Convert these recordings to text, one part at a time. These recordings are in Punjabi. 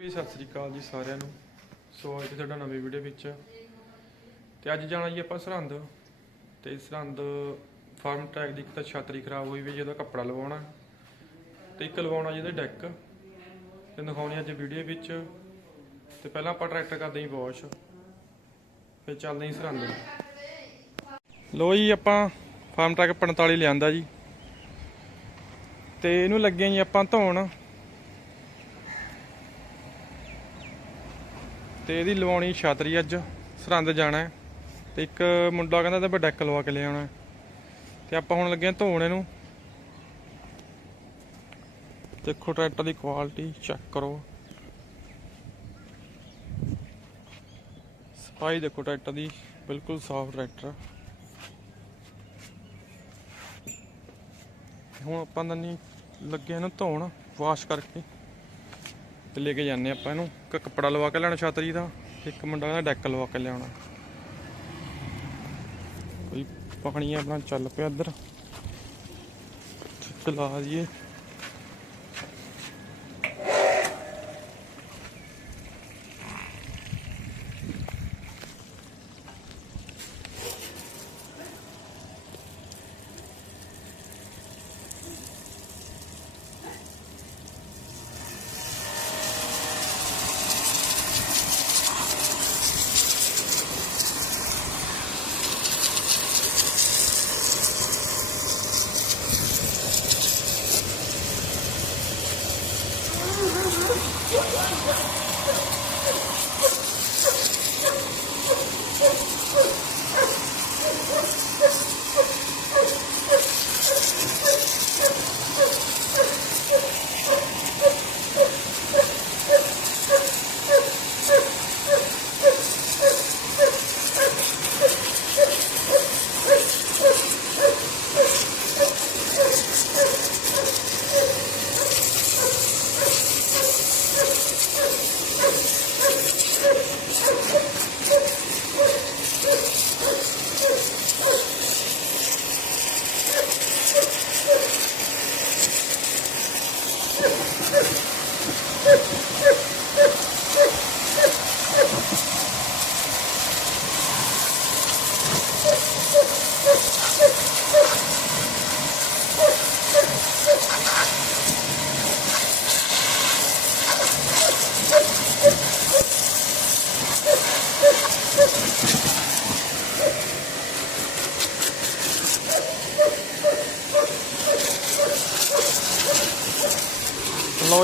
ਵੀ ਸਤਿ ਸ੍ਰੀ ਅਕਾਲ ਜੀ ਸਾਰਿਆਂ ਨੂੰ। ਸੋ ਅੱਜ ਤੁਹਾਡਾ ਨਵੀਂ ਵੀਡੀਓ ਵਿੱਚ ਤੇ ਅੱਜ ਜਾਣਾ ਜੀ ਆਪਾਂ ਸਰਹੰਦ ਤੇ ਸਰਹੰਦ ਫਾਰਮ ਟਰੈਕ ਦੀ ਇੱਕ ਤਾਂ ਛਤਰੀ ਖਰਾਬ ਹੋਈ ਵੀ ਜਿਹਦਾ ਕੱਪੜਾ ਲਵਾਉਣਾ ਤੇ ਇੱਕ ਲਵਾਉਣਾ ਜਿਹਦਾ ਡੈਕ ਤੇ ਦਿਖਾਉਣੀ ਅੱਜ ਵੀਡੀਓ ਵਿੱਚ। ਤੇ ਪਹਿਲਾਂ ਆਪਾਂ ਟਰੈਕਟਰ ਕਰਦੇ ਹਾਂ ਵਾਸ਼ ਫਿਰ ਚੱਲਦੇ ਹਾਂ ਸਰਹੰਦ। ਲੋ ਜੀ ਆਪਾਂ ਫਾਰਮ ਟਰੈਕ 45 ਲਿਆਂਦਾ ਜੀ। ਤੇ ਇਹਨੂੰ ਲੱਗੇ ਜੀ ਆਪਾਂ ਧੋਣ। ਤੇ ਇਹਦੀ ਲਵਾਉਣੀ ਛਾਤਰੀ ਅੱਜ, ਸਰਹੰਦ ਜਾਣਾ ਤੇ ਇੱਕ ਮੁੰਡਾ ਕਹਿੰਦਾ ਤੇ ਡੈਕ ਲਵਾ ਕੇ ਲੈ ਤੇ ਆਪਾਂ ਹੁਣ ਲੱਗੇ ਹਾਂ ਧੋਣ ਇਹਨੂੰ ਦੇਖੋ ਟਰੈਕਟਰ ਦੀ ਕੁਆਲਿਟੀ ਚੈੱਕ ਕਰੋ। ਸਫ਼ਾਈ ਦੇਖੋ ਟਰੈਕਟਰ ਦੀ, ਬਿਲਕੁਲ ਸਾਫ਼ ਟਰੈਕਟਰ ਹੁਣ ਆਪਾਂ ਤਾਂ ਨਹੀਂ ਲੱਗੇ ਇਹਨੂੰ ਧੋਣ, ਵਾਸ਼ ਕਰਕੇ। ਤੇ ਲੈ ਕੇ ਜਾਂਦੇ ਆਪਾਂ ਇਹਨੂੰ। ਇੱਕ ਕੱਪੜਾ ਲਵਾ ਕੇ ਲੈਣਾ ਛਾਤਰੀ ਦਾ, ਇੱਕ ਮੁੰਡਾ ਕਹਿੰਦਾ ਡੈਕ ਲਵਾ ਕੇ ਲਿਆਉਣਾ। ਕੋਈ ਪਾਣੀ ਆਪਣਾ ਚੱਲ ਪਿਆ ਇੱਧਰ। ਚਲਾ ਦਈਏ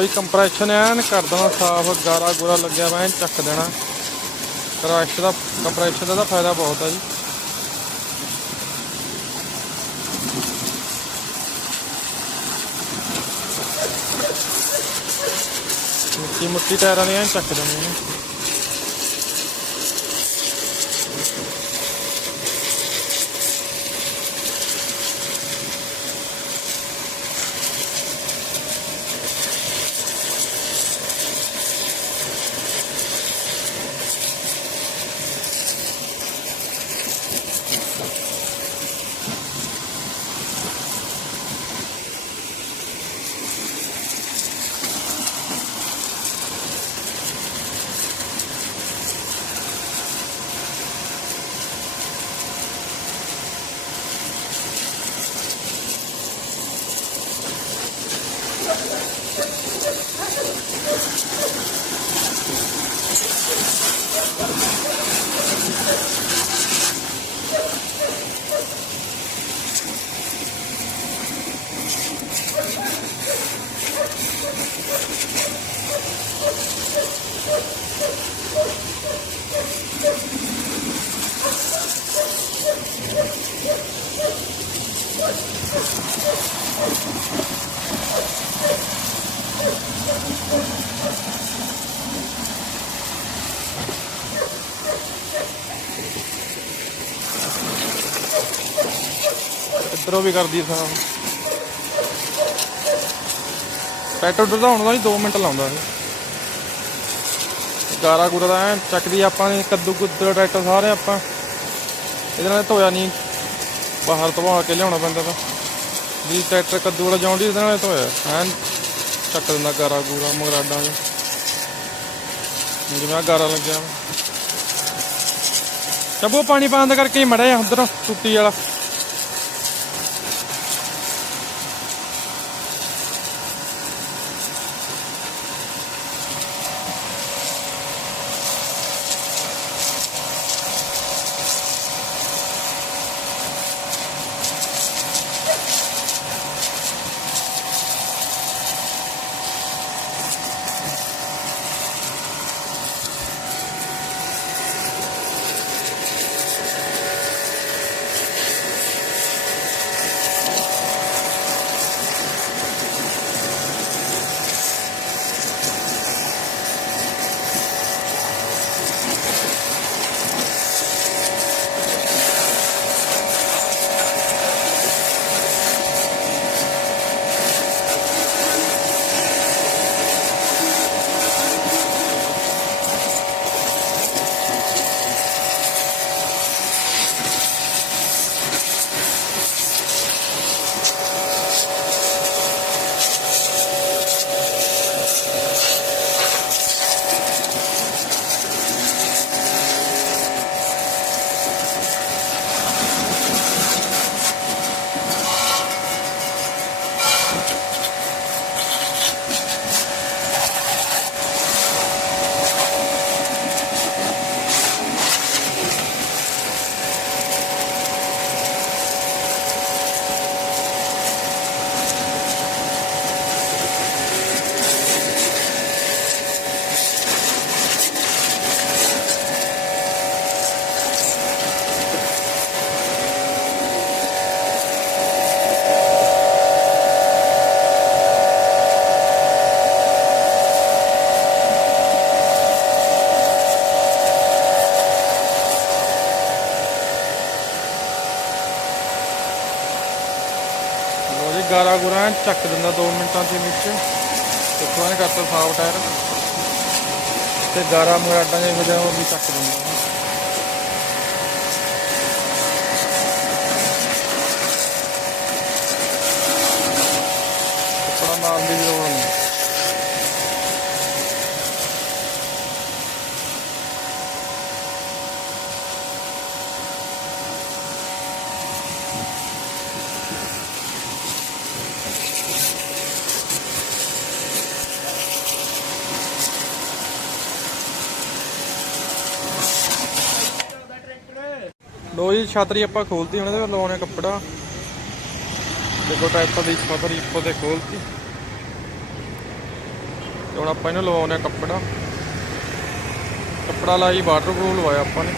ਲੋ ਕੰਪਰੈਸ਼ਨ ਐਨ ਕਰ ਦੇਣਾ ਸਾਫ਼ ਗਾਰਾ ਗੋਰਾ ਲੱਗਿਆ ਵਾ, ਐਨ ਚੱਕ ਦੇਣਾ। ਕਰੈਸ਼ ਦਾ ਕੰਪਰੈਸ਼ਨ ਦਾ ਤਾਂ ਫਾਇਦਾ ਬਹੁਤ ਆ ਜੀ। ਮਿੱਟੀ ਮੁੱਟੀ ਟਾਇਰਾਂ ਦੀਆਂ ਚੱਕ ਦੇਣੀ ਇੱਧਰੋਂ ਵੀ ਕਰਦੀ ਸਾਫ਼ ਪੈਟਰੋਲ ਵਧਾਉਣ ਦਾ ਹੀ 2 ਮਿੰਟ ਲਾਉਂਦਾ ਇਹ। ਗਾਰਾ ਗੁਰਾ ਦਾ ਐਨ ਚੱਕਦੀ ਆਪਾਂ ਨੇ, ਕੱਦੂ ਕੁੱਦਰ ਟਰੈਕਟਰ ਸਾਰੇ ਆਪਾਂ। ਇਹਦੇ ਨਾਲ ਧੋਇਆ ਨਹੀਂ। ਬਾਹਰ ਧਵਾ ਕੇ ਲਿਆਉਣਾ ਪੈਂਦਾ ਤਾਂ। ਜੀ ਟਰੈਕਟਰ ਕੱਦੂ ਵਾਲਾ ਜਾਉਂਦੀ ਇਹਦੇ ਨਾਲ ਧੋਇਆ ਐਨ ਚੱਕ ਦਿੰਦਾ ਗਾਰਾ ਗੂਰਾ ਮਗਰਾਡਾਂ ਜਿਹਾ ਜਿਵੇਂ ਆਹ ਗਾਰਾ ਲੱਗਿਆ। ਚੱਬੋ, ਪਾਣੀ ਪਾਣ ਦਾ ਕਰਕੇ ਮੜਾ ਜਾ ਉਧਰ ਟੁੱਟੀ ਵਾਲਾ। ਗਾਰਾ ਗੁਰਾ ਚੱਕ ਦਿੰਦਾ 2 ਮਿੰਟਾਂ ਦੇ ਵਿੱਚ। ਦੇਖੋ ਇਹਨੇ ਕਰਤਾ ਸਾਫ਼ ਟਾਇਰ। ਤੇ ਗਾਰਾ ਮਰਾਡਾਂ ਦੇ ਵਜਾ ਉਹ ਵੀ ਚੱਕ ਦਿੰਦਾ ਕੱਪੜਾ ਮਾਰਨ ਦੀ ਲੋੜ ਨਹੀਂ ਲੋ ਜੀ, ਛਤਰੀ ਆਪਾਂ ਖੋਲਤੀ ਹੁਣ ਇਹਦੇ ਵਿੱਚ ਲਵਾਉਣੇ ਕੱਪੜਾ। ਦੇਖੋ ਟਾਈਪਾਂ ਦੀ ਛਤਰੀ ਇੱਕੋ ਤੇ ਖੋਲਤੀ। ਤੇ ਹੁਣ ਆਪਾਂ ਇਹਨੂੰ ਲਵਾਉਣੇ ਕੱਪੜਾ। ਕੱਪੜਾ ਲਾਈ ਵਾਟਰਪ੍ਰੂਫ ਲਵਾਇਆ ਆਪਾਂ ਨੇ।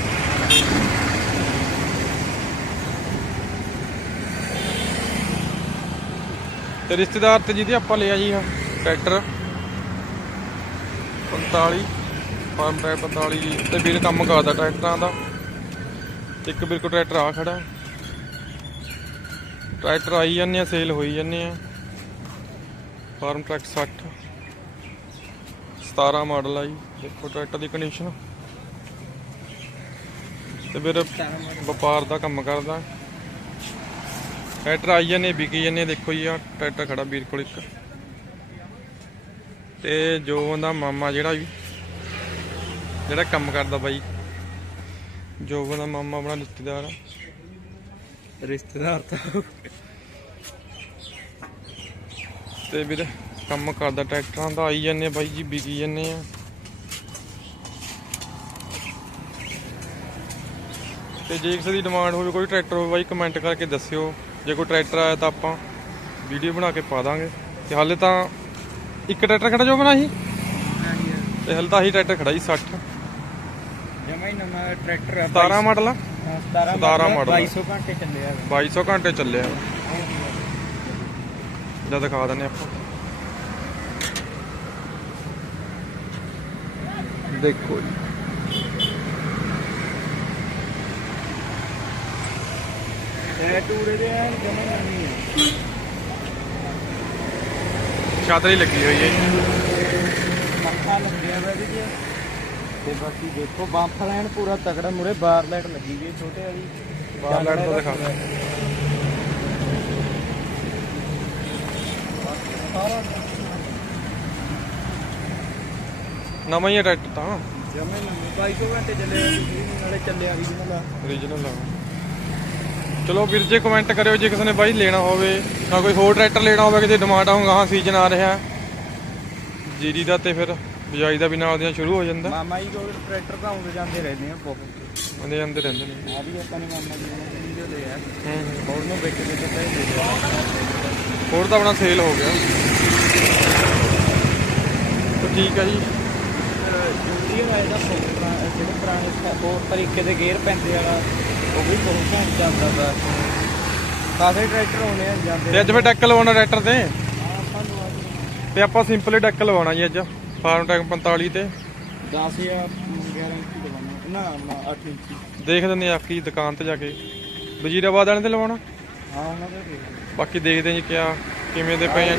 ਤੇ ਰਿਸ਼ਤੇਦਾਰ ਤੇ ਜਿਹਦੇ ਆਪਾਂ ਲਿਆ ਜੀ ਆ, ਟਰੈਕਟਰ। 45 ਫਾਰਮ ਟਰੈਕ 45 ਜੀ, ਤੇ ਵੀਰ ਕੰਮ ਕਰਦਾ ਟਰੈਕਟਰਾਂ ਦਾ। ਤੇ ਇੱਕ ਬਿਲਕੁਲ ਟਰੈਕਟਰ ਆ ਖੜਾ। ਟਰੈਕਟਰ ਆਈ ਜਾਂਦੇ ਆ, ਸੇਲ ਹੋਈ ਜਾਂਦੇ ਆ। ਫਾਰਮ ਟਰੈਕ 60 17 ਮਾਡਲ ਆ ਜੀ। ਦੇਖੋ ਟਰੈਕਟਰ ਦੀ ਕੰਡੀਸ਼ਨ ਤੇ ਫਿਰ ਵਪਾਰ ਦਾ ਕੰਮ ਕਰਦਾ। ਟਰੈਕਟਰ ਆਈ ਜਾਂਦੇ, ਵਿਕੀ ਜਾਂਦੇ, ਦੇਖੋ ਜੀ, ਆ ਟਰੈਕਟਰ ਖੜਾ ਵੀਰ ਕੋਲ ਇੱਕ। ਤੇ ਜੋ ਉਹਦਾ ਮਾਮਾ ਜਿਹੜਾ ਵੀ ਜਿਹੜਾ ਕੰਮ ਕਰਦਾ ਬਾਈ। ਜੋ ਉਹਦਾ ਮਾਮਾ ਆਪਣਾ ਰਿਸ਼ਤੇਦਾਰ ਆ। ਰਿਸ਼ਤੇਦਾਰ ਤਾਂ ਤੇ ਵੀਰ ਕੰਮ ਕਰਦਾ ਟਰੈਕਟਰਾਂ ਦਾ ਆਈ ਜਾਂਦੇ ਬਾਈ ਜੀ ਵਿਕੀ ਜਾਂਦੇ ਆ। ਤੇ ਜੇ ਕਿਸੇ ਦੀ ਡਿਮਾਂਡ ਹੋਵੇ ਕੋਈ ਟਰੈਕਟਰ ਹੋਵੇ ਬਾਈ ਕਮੈਂਟ ਕਰਕੇ ਦੱਸਿਓ। ਜੇ ਕੋਈ ਟਰੈਕਟਰ ਆਇਆ ਤਾਂ ਆਪਾਂ ਵੀਡੀਓ ਬਣਾ ਕੇ ਪਾ ਦਾਂਗੇ। ਤੇ ਹਾਲੇ ਤਾਂ ਇੱਕ ਟਰੈਕਟਰ ਖੜਾ ਜੋ ਬਣਾ ਸੀ? ਤੇ ਹਾਲੇ ਤਾਂ ਆਹੀ ਟਰੈਕਟਰ ਖੜਾ ਸੀ 60 ਹੀ ਨਵਾਂ ਟਰੈਕਟਰ ਆ 17 ਮਾਡਲ ਆ? 17 17 ਮਾਡਲ ਆ। 2200 ਘੰਟੇ ਚੱਲਿਆ 2200 ਘੰਟੇ ਚੱਲਿਆ ਜਦ ਦਿਖਾ ਦਿੰਦੇ ਆਪਾਂ। ਦੇਖੋ ਜੀ। ਇਹ ਟੂਰੇ ਦੇ ਆ ਜਮਾ ਨਵੀਂ ਆ। ਛਾਤਰੀ ਲੱਗੀ ਹੋਈ ਹੈ ਜੀ। ਮੱਥਾ ਲੱਗਿਆ ਇਹਦੇ 'ਚ ਤੇ ਬਾਕੀ ਦੇਖੋ ਬੰਪ ਲਾਈਨ ਪੂਰਾ ਤਕੜਾ ਮੁਰੇ ਬਾਰ ਲਾਈਟ ਲੱਗੀ ਵੀ ਛੋਟੇ ਵਾਲੀ। ਬਾਹਰ ਲਾਈਟ ਤੋਂ ਦਿਖਾ। ਨਵਾਂ ਹੀ ਹੈ ਟਰੈਕਟਰ ਤਾਂ। ਜਮੇ ਨੰਨੇ 22 ਘੰਟੇ ਚੱਲਿਆ ਜੀ ਨਾਲੇ ਚੱਲਿਆ ਵੀ ਜਿਹਨਾਂ ਓਰੀਜਨਲ ਆ। ਚਲੋ ਵੀਰ ਜੇ ਕਮੈਂਟ ਕਰਿਓ ਜੇ ਕਿਸੇ ਨੇ ਬਾਈ ਲੈਣਾ ਹੋਵੇ ਤਾਂ ਕੋਈ ਹੋਰ ਟਰੈਕਟਰ ਲੈਣਾ ਹੋਵੇ ਕਿਤੇ ਡਿਮਾਂਡ ਆਉਂਗਾ ਹਾਂ ਸੀਜ਼ਨ ਆ ਰਿਹਾ। ਜੀਰੀ ਦਾ ਤੇ ਫਿਰ ਬਿਜਾਈ ਦਾ ਵੀ ਨਾਲ ਦੀਆਂ ਸ਼ੁਰੂ ਹੋ ਜਾਂਦਾ। ਮਾਮਾ ਜੀ ਕੋਲ ਟਰੈਕਟਰ ਤਾਂ ਆਉਂਦੇ ਜਾਂਦੇ ਰਹਿੰਦੇ ਆ ਬਹੁਤ। ਆਉਂਦੇ ਜਾਂਦੇ ਰਹਿੰਦੇ ਨੇ। ਆ ਵੀ ਆਪਾਂ ਨੇ ਮਾਮਾ ਜੀ ਨੂੰ ਵੀਡੀਓ ਦੇ ਆ। ਹੂੰ। ਹੂੰ। ਹੋਰ ਨੂੰ ਵੇਚ ਕੇ ਤਾਂ ਦੇ ਦਿਆ ਹੋਰ ਤਾਂ ਆਪਣਾ ਸੇਲ ਹੋ ਗਿਆ। ਤਾਂ ਠੀਕ ਹੈ ਜੀ। ਜੂਰੀ ਵਾਲੇ ਦਾ ਜਿਹੜੇ ਪੁਰਾਣੇ ਹੋਰ ਤਰੀਕੇ ਦੇ ਗੇਅਰ ਪੈਂਦੇ ਵਾਲਾ ਉਹ ਵੀ ਬਹੁਤ ਘੈਂਟ ਚੱਲਦਾ ਵਾ। ਕਾਫੀ ਟਰੈਕਟਰ ਆਉਣੇ ਆ ਜਾਂਦੇ ਤੇ ਅੱਜ ਫਿਰ ਡੈਕ ਲਵਾਉਣਾ ਟਰੈਕਟਰ ਤੇ? ਹਾਂ, ਆਪਾਂ ਤੇ ਸਿੰਪਲੀ ਡੈਕ ਲਵਾਉਣਾ ਜੀ ਅੱਜ। ਫਾਰਮ ਟੈਕ 45 ਤੇ। 10 ਜਾਂ 11 ਇੰਚੀ ਦਵਾਉਣਾ ਨਾ ਨਾ 8 ਇੰਚੀ। ਦੇਖ ਦਿੰਦੇ ਆ ਆਪਕੀ ਦੁਕਾਨ ਤੇ ਜਾ ਕੇ। ਵਜ਼ੀਰਾਬਾਦ ਵਾਲੇ ਤੇ ਲਵਾਉਣਾ? ਹਾਂ ਉਹਨਾਂ ਦੇ ਦੇਖ ਬਾਕੀ ਦੇਖਦੇ ਜੀ ਕਿਆ ਕਿਵੇਂ ਦੇ ਪਏ ਆ।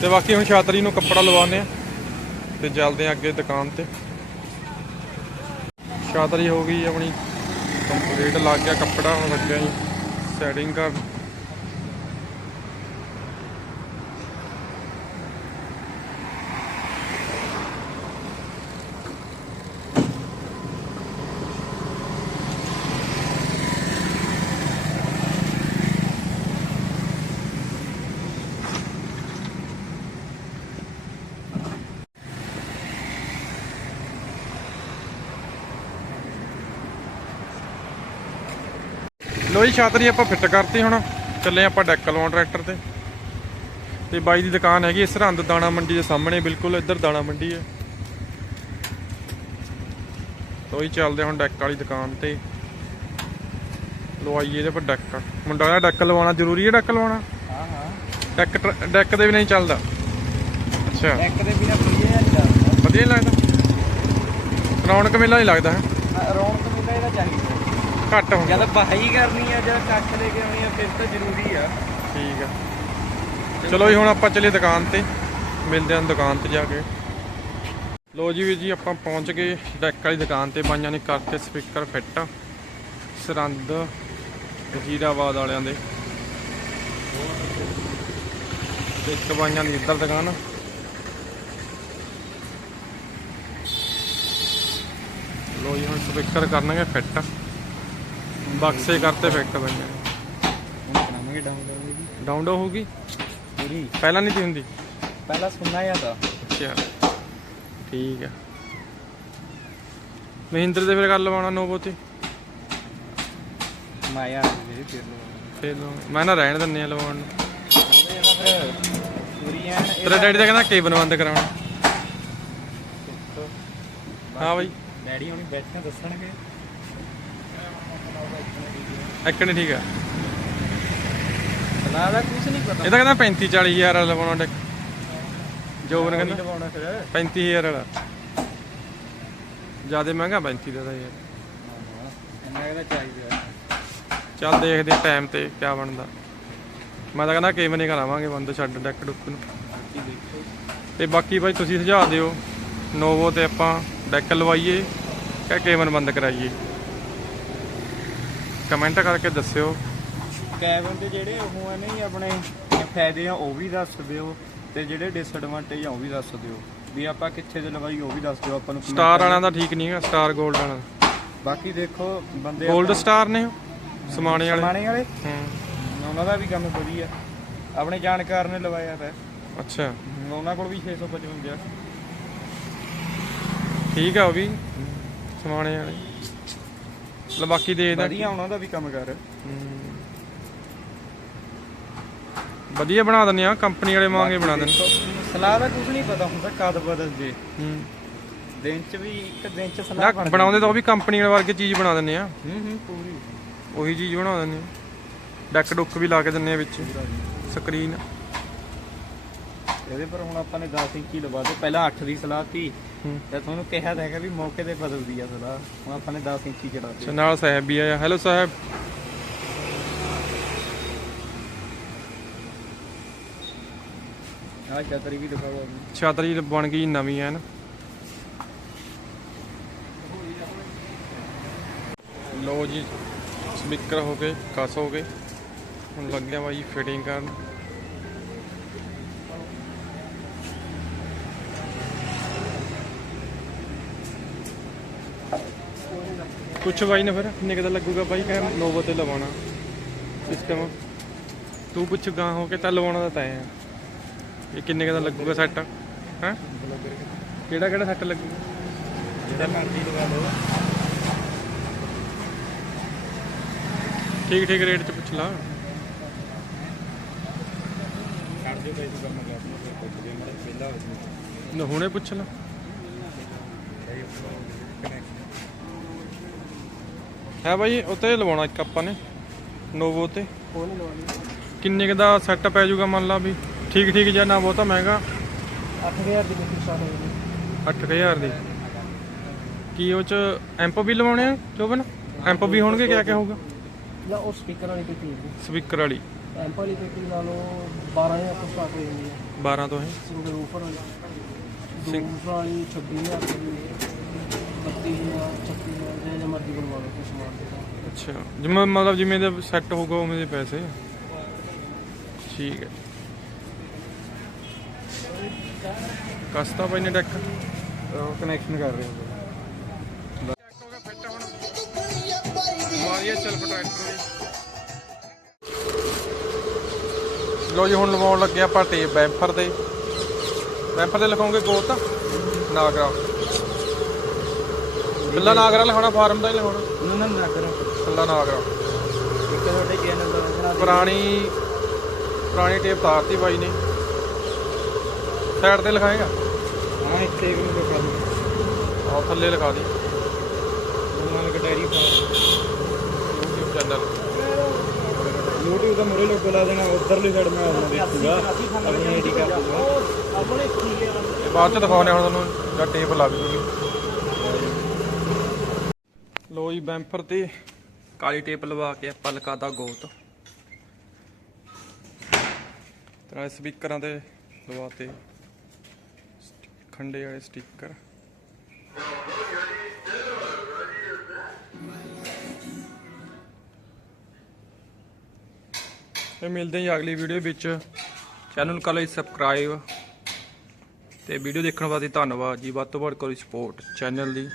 ਤੇ ਬਾਕੀ ਹੁਣ ਛਾਤਰੀ ਨੂੰ ਕੱਪੜਾ ਲਵਾਉਂਦੇ ਆ ਤੇ ਚੱਲਦੇ ਆ ਅੱਗੇ ਦੁਕਾਨ ਤੇ। ਛਾਤਰੀ ਹੋ ਗਈ ਆਪਣੀ। ਕੰਪਲੀਟ ਲੱਗ ਗਿਆ ਕੱਪੜਾ ਹੁਣ ਲੱਗਿਆ ਜੀ। ਸੈਟਿੰਗ ਕਰ। ਲੋ ਜੀ ਛਾਤਰੀ ਆਪਾਂ ਫਿੱਟ ਕਰਤੀ ਹੁਣ। ਚੱਲੇ ਆਪਾਂ ਡੈਕ ਲਵਾਉਣ ਟਰੈਕਟਰ ਤੇ। ਤੇ ਬਾਈ ਦੀ ਦੁਕਾਨ ਹੈਗੀ ਸਰਹੰਦ ਦਾਣਾ ਮੰਡੀ ਦੇ ਸਾਹਮਣੇ ਬਿਲਕੁਲ ਇੱਧਰ ਦਾਣਾ ਮੰਡੀ ਹੈ। ਤੋ ਹੀ ਚੱਲਦੇ ਹੁਣ ਡੈਕ ਵਾਲੀ ਦੁਕਾਨ ਤੇ। ਲਵਾਈਏ ਇਹਦੇ ਪਰ ਡੈਕ ਮੁੰਡਾ ਕਹਿੰਦਾ ਡੈਕ ਲਵਾਉਣਾ ਜ਼ਰੂਰੀ ਹੈ ਡੈਕ ਲਵਾਉਣਾ? ਹਾਂ ਹਾਂ। ਡੈਕ ਡੈਕ ਦੇ ਵੀ ਨਹੀਂ ਚੱਲਦਾ। ਅੱਛਾ। ਇੱਕ ਦੇ ਬਿਨਾ ਵਧੀਆ ਨਹੀਂ ਲੱਗਦਾ ਵਧੀਆ ਨਹੀਂ ਲੱਗਦਾ। ਰੌਣਕ ਮੇਲਾ ਨਹੀਂ ਲੱਗਦਾ ਹੈ? ਹਾਂ, ਰੌਣਕ ਮੇਲਾ ਇਹਦਾ ਚਾਹੀਦਾ ਘੱਟ ਹੁੰਦਾ ਜਦ ਬਹਾਈ ਕਰਨੀ ਆ ਜਾਂ ਕੱਖ ਲੈ ਕੇ ਆਉਣੀ ਆ ਫਿਰ ਤਾਂ ਜ਼ਰੂਰੀ ਆ। ਠੀਕ ਆ। ਚਲੋ ਜੀ ਹੁਣ ਆਪਾਂ ਚੱਲੇ ਦੁਕਾਨ ਤੇ। ਮਿਲਦੇ ਹਾਂ ਦੁਕਾਨ ਤੇ ਜਾ ਕੇ। ਲੋ ਜੀ ਵੀਰ ਜੀ ਆਪਾਂ ਪਹੁੰਚ ਗਏ ਡੈਕ ਵਾਲੀ ਦੁਕਾਨ ਤੇ। ਬਾਈਆਂ ਨੇ ਕਰਤੇ ਸਪੀਕਰ ਫਿੱਟ। ਸਰੰਦ ਵਜ਼ੀਰਾਬਾਦ ਵਾਲਿਆਂ ਦੇ। ਇੱਕ ਬਾਈਆਂ ਦੀ ਇੱਧਰ ਦੁਕਾਨ। ਲੋ ਜੀ ਹੁਣ ਸਪੀਕਰ ਕਰਨਗੇ ਫਿੱਟ। ਬਕਸੇ ਕਰਤੇ ਫਿੱਟ ਜੀ ਡਾਊਨਲੋਡ ਹੋਊਗੀ? ਪੂਰੀ। ਪਹਿਲਾਂ ਨਹੀਂ ਤੀ ਹੁੰਦੀ? ਪਹਿਲਾਂ ਸੁਣਨਾ ਜਾਂਦਾ ਅੱਛਾ। ਠੀਕ ਆ। ਮਹਿੰਦਰ ਦੇ ਫਿਰ ਗੱਲ ਲਵਾਉਣਾ ਨੋਵੋ ਤੇ ਮਾਇਆ ਜੀ ਫਿਰ ਫਿਰ। ਮੈਂ ਨਾ ਰਹਿਣ ਦਿੰਨੇ ਆ ਲਵਾਉਣ ਨੂੰ। ਤੇਰਾ ਡੈਡੀ ਦਾ ਕਹਿੰਦਾ ਕੇਬਲ ਬੰਦ ਕਰਾਉਣਾ। ਹਾਂ ਬਾਈ। ਡੈਡੀ ਹੁਣੀ ਬੈਠੇ ਦੱਸਣਗੇ। ਇੱਕ ਨਹੀਂ ਠੀਕ ਆ। ਸਲਾਹ ਦਾ ਕੁਝ ਨਹੀਂ ਪਤਾ। ਇਹ ਤਾਂ ਕਹਿੰਦਾ 35 40 ਹਜ਼ਾਰ ਵਾਲਾ ਲਵਾਉਣਾ ਡੈਕ ਜੋਬਨ ਕਹਿੰਦਾ। ਲਵਾਉਣਾ ਫਿਰ। 35000 ਵਾਲਾ। ਜ਼ਿਆਦਾ ਮਹਿੰਗਾ 35 ਦਾ ਤਾਂ ਯਾਰ। ਇੰਨਾ ਇਹਦਾ ਚਾਹੀਦਾ ਚੱਲ ਦੇਖਦੇ ਟਾਈਮ ਤੇ ਕਿਆ ਬਣਦਾ। ਮੈਂ ਤਾਂ ਕਹਿੰਦਾ ਕੇਬਲ ਨਹੀਂ ਕਰਾਵਾਂਗੇ ਬੰਦ ਛੱਡ ਡੈਕ ਡੁੱਕ ਨੂੰ। ਤੇ ਬਾਕੀ ਬਾਈ ਤੁਸੀਂ ਸੁਝਾਅ ਦਿਓ। ਨੋਵੋ ਤੇ ਆਪਾਂ ਡੈਕ ਲਵਾਈਏ ਕਿ ਕੇਬਲ ਬੰਦ ਕਰਾਈਏ। ਕਮੈਂਟ ਕਰਕੇ ਦੱਸਿਓ। ਕੈਬਨ ਦੇ ਜਿਹੜੇ ਉਹ ਆ ਨਹੀਂ ਆਪਣੇ ਫਾਇਦੇ ਆ ਉਹ ਵੀ ਦੱਸ ਦਿਓ ਤੇ ਜਿਹੜੇ ਡਿਸਐਡਵਾਂਟੇਜ ਆ ਉਹ ਵੀ ਦੱਸ ਦਿਓ। ਵੀ ਆਪਾਂ ਕਿੱਥੇ ਦੇ ਲਵਾਈ ਉਹ ਵੀ ਦੱਸ ਦਿਓ ਆਪਾਂ ਨੂੰ comment ਸਟਾਰ ਵਾਲਿਆਂ ਦਾ ਠੀਕ ਨਹੀਂ ਹੈਗਾ ਸਟਾਰ 골ਡ ਵਾਲਾ। ਬਾਕੀ ਦੇਖੋ ਬੰਦੇ 골ਡ ਸਟਾਰ ਨੇ ਉਹ ਸਮਾਣੇ ਵਾਲੇ। ਸਮਾਣੇ ਵਾਲੇ? ਹੂੰ। ਉਹਨਾਂ ਦਾ ਵੀ ਕੰਮ ਵਧੀਆ। ਆਪਣੇ ਜਾਣਕਾਰ ਨੇ ਲਵਾਇਆ ਹੈ ਅੱਛਾ। ਉਹਨਾਂ ਕੋਲ ਵੀ 655 ਠੀਕ ਆ ਉਹ ਵੀ ਸਮਾਣੇ ਵਾਲੇ। ਲੈ ਬਾਕੀ ਦੇ ਦੇ ਵਧੀਆ ਉਹਨਾਂ ਦਾ ਵੀ ਕੰਮ ਕਰ। ਵਧੀਆ ਬਣਾ ਦਿੰਦੇ ਆ ਕੰਪਨੀ ਵਾਲੇ ਮੰਗੇ ਬਣਾ ਦਿੰਦੇ। ਸਲਾਹ ਦਾ ਕੁਝ ਨਹੀਂ ਪਤਾ ਹੁੰਦਾ ਕਦ ਬਦਲ ਜੇ। ਹੂੰ। ਦਿਨ ਚ ਵੀ ਇੱਕ ਦਿਨ ਚ ਸਲਾਹ ਬਣ ਬਣਾਉਂਦੇ ਤਾਂ ਉਹ ਵੀ ਕੰਪਨੀ ਵਾਲੇ ਵਰਗੇ ਚੀਜ਼ ਬਣਾ ਦਿੰਦੇ ਆ। ਹੂੰ ਹੂੰ ਪੂਰੀ। ਉਹੀ ਚੀਜ਼ ਬਣਾ ਦਿੰਦੇ ਆ। ਡੈਕ ਡੁੱਕ ਵੀ ਲਾ ਕੇ ਦਿੰਦੇ ਆ ਵਿੱਚ। ਸਕਰੀਨ। ਇਹਦੇ ਪਰ ਹੁਣ ਆਪਾਂ ਨੇ 10 ਇੰਚੀ ਲਵਾ ਦੇ ਪਹਿਲਾਂ 8 ਦੀ ਸਲਾਹ ਸੀ ਤੇ ਤੁਹਾਨੂੰ ਕਿਹਾ ਤਾਂ ਹੈਗਾ ਵੀ ਮੌਕੇ ਤੇ ਬਦਲਦੀ ਆ ਸਲਾਹ। ਹੁਣ ਆਪਾਂ ਨੇ 10 ਇੰਚੀ ਚੜਾ ਦਿੱਤੀ। ਨਾਲ ਸਾਹਿਬ ਵੀ ਆਇਆ। ਹੈਲੋ ਸਾਹਿਬ। ਆਹ ਛਤਰੀ ਵੀ ਦਿਖਾਓ। ਛਾਤਰੀ ਬਣ ਗਈ ਨਵੀਂ ਐਨ। ਲੋ ਜੀ ਸਪੀਕਰ ਹੋ ਗਏ ਕਸ ਹੋ ਗਏ। ਹੁਣ ਲੱਗਿਆ ਬਾਈ ਫਿਟਿੰਗ ਕਰਨ। ਪੁੱਛ ਬਾਈ ਨੇ ਫਿਰ ਕਿੰਨੇ ਕੁ ਦਾ ਲੱਗੂਗਾ ਬਾਈ? ਕਹੇ ਨੋਵੋ ਤੇ ਲਵਾਉਣਾ ਸਿਸਟਮ ਤੂੰ ਪੁੱਛ ਗਾਂ ਹੋ ਕੇ ਤਾਂ ਲਵਾਉਣਾ ਤਾਂ ਤੈਂ। ਆ ਇਹ ਕਿੰਨੇ ਕੁ ਦਾ ਲੱਗੂਗਾ ਸੈੱਟ ਹੈ? ਕਿਹੜਾ ਕਿਹੜਾ ਸੈੱਟ ਲੱਗੂਗਾ? ਜਿਹੜਾ ਮਰਜ਼ੀ ਲਗਾ ਲਓ। ਠੀਕ ਠੀਕ ਰੇਟ 'ਚ ਪੁੱਛ ਲਾ। ਛੱਡ ਦਿਓ ਕੋਈ ਕੰਮ ਕਰ ਲਓ ਫਿਰ ਪੁੱਛ ਲਿਓ ਮੇਰੇ ਪਹਿਲਾਂ ਹੋ ਜੂ ਨਾ ਹੁਣੇ ਪੁੱਛ ਲਾ। ਹੈ ਬਾਈ ਉੱਤੇ ਲਵਾਉਣਾ ਇੱਕ ਆਪਾਂ ਨੇ ਨੋਵੋ ਤੇ। ਉਹ ਨਹੀਂ ਲਵਾਉਣੀ ਕਿੰਨੇ ਕੁ ਦਾ ਸੈੱਟ ਪੈ ਜਾਊਗਾ ਮੰਨ ਲਾ ਵੀ ਠੀਕ ਠੀਕ ਜਾਂ ਨਾ ਬਹੁਤਾ ਮਹਿੰਗਾ? 8000 ਦੀ ਮਿੱਟੀ ਸਟਾਰਟ ਹੋ ਗਈ 8000 ਦੀ। ਕੀ ਉਹ ਚ ਐਂਪ ਵੀ ਲਵਾਉਣੇ ਆ ਜੋਬਨ? ਐਂਪ ਵੀ ਹੋਣਗੇ ਕਿਆ ਕਿਆ ਹੋਊਗਾ? ਜਾਂ ਉਹ ਸਪੀਕਰ ਵਾਲੀ ਹੈ ਸਪੀਕਰ ਵਾਲੀ। ਐਂਪ ਵਾਲੀ ਪੇਟੀ ਲਾ ਲਓ 12000 ਤੋਂ ਸਟਾਰਟ ਹੋ ਜਾਂਦੀ ਹੈ। 12 ਤੋਂ ਹੈ। ਸਿੰਗਲ ਊਫਰ ਵਾਲੀ ਦੂਸਰਾ ਵਾਲੀ 26000 ਦੀ 32000 36000 ਜਿਹੜਾ ਮਰਜ਼ੀ ਬਣਵਾ ਲਓ ਤੁਸੀਂ ਸਮਾਨ ਦੇ ਅੱਛਾ ਜਿਵੇਂ ਮਤਲਬ ਜਿਵੇਂ ਦੇ ਸੈੱਟ ਹੋਊਗਾ ਉਵੇਂ ਦੇ ਪੈਸੇ? ਠੀਕ ਹੈ। ਕਸਤਾ ਬਾਈ ਨੇ ਡੈਕ ਕਨੈਕਸ਼ਨ ਕਰ ਰਹੇ ਹੋ ਮਾਰੀਏ ਚੱਲ ਟਰੈਕਟਰ ਲੋ ਜੀ ਹੁਣ ਲਵਾਉਣ ਲੱਗੇ ਆਪਾਂ ਟੇਪ ਬੈਂਫਰ ਤੇ। ਬੈਂਫਰ ਤੇ ਲਿਖਾਉਂਗੇ ਗੋਤ। ਨਾਗਰਾ ਕੱਲਾ ਨਾਗਰਾ ਲਿਖਾਉਣਾ ਫਾਰਮ ਦਾ ਹੀ ਲਿਖਾਉਣਾ ਉਹਨਾਂ ਨਾਲ ਨਾ ਕਰੋ। ਕੱਲਾ ਨਾਗਰਾ ਇੱਕ ਤੁਹਾਡੇ ਚੈਨਲ ਦਾ ਬਣਾ ਪੁਰਾਣੀ ਪੁਰਾਣੀ ਟੇਪ ਤਾਰਤੀ ਬਾਈ ਨੇ। ਸਾਈਡ ਤੇ ਲਿਖਾਏਗਾ? ਹਾਂ ਇੱਥੇ ਵੀ ਲਿਖਾ ਦਿਓ ਆਹ ਥੱਲੇ ਲਿਖਾ ਦੀ। ਉਹਨਾਂ dairy farm. YouTube channel. YouTube ਦਾ ਮੋਰੇ ਲੋਗੋ ਲਾ ਦੇਣਾ ਉਧਰਲੀ ਸਾਈਡ ਮੈਂ ਆਪਣਾ ਦੇਖੂਗਾ ਆਪਣੀ ਆਈਡੀ ਕਰ ਦੂੰਗਾ ਆਪਣੇ ਕੀ ਇਹ ਬਾਅਦ ਚ ਦਿਖਾਉਣੇ ਹੁਣ ਤੁਹਾਨੂੰ ਜਾਂ ਟੇਪ ਲੱਗ ਜੂਗੀ ਲੋ ਜੀ ਬੈਂਪਰ ਤੇ ਕਾਲੀ ਟੇਪ ਲਵਾ ਕੇ ਆਪਾਂ ਲਗਾਤਾ ਗੋਤ। ਤਰਾ ਸਪੀਕਰਾਂ ਤੇ ਲਵਾਤੇ। ਖੰਡੇ ਵਾਲੇ ਸਟicker ਤੇ ਮਿਲਦੇ ਹਾਂ ਜੀ ਅਗਲੀ ਵੀਡੀਓ ਵਿੱਚ। ਚੈਨਲ ਨੂੰ ਕਰ ਲਈ ਸਬਸਕ੍ਰਾਈਬ। ਤੇ ਵੀਡੀਓ ਦੇਖਣ ਵਾਸਤੇ ਧੰਨਵਾਦ ਜੀ। ਵੱਧ ਤੋਂ ਵੱਧ ਕਰੋ ਸਪੋਰਟ ਚੈਨਲ ਦੀ।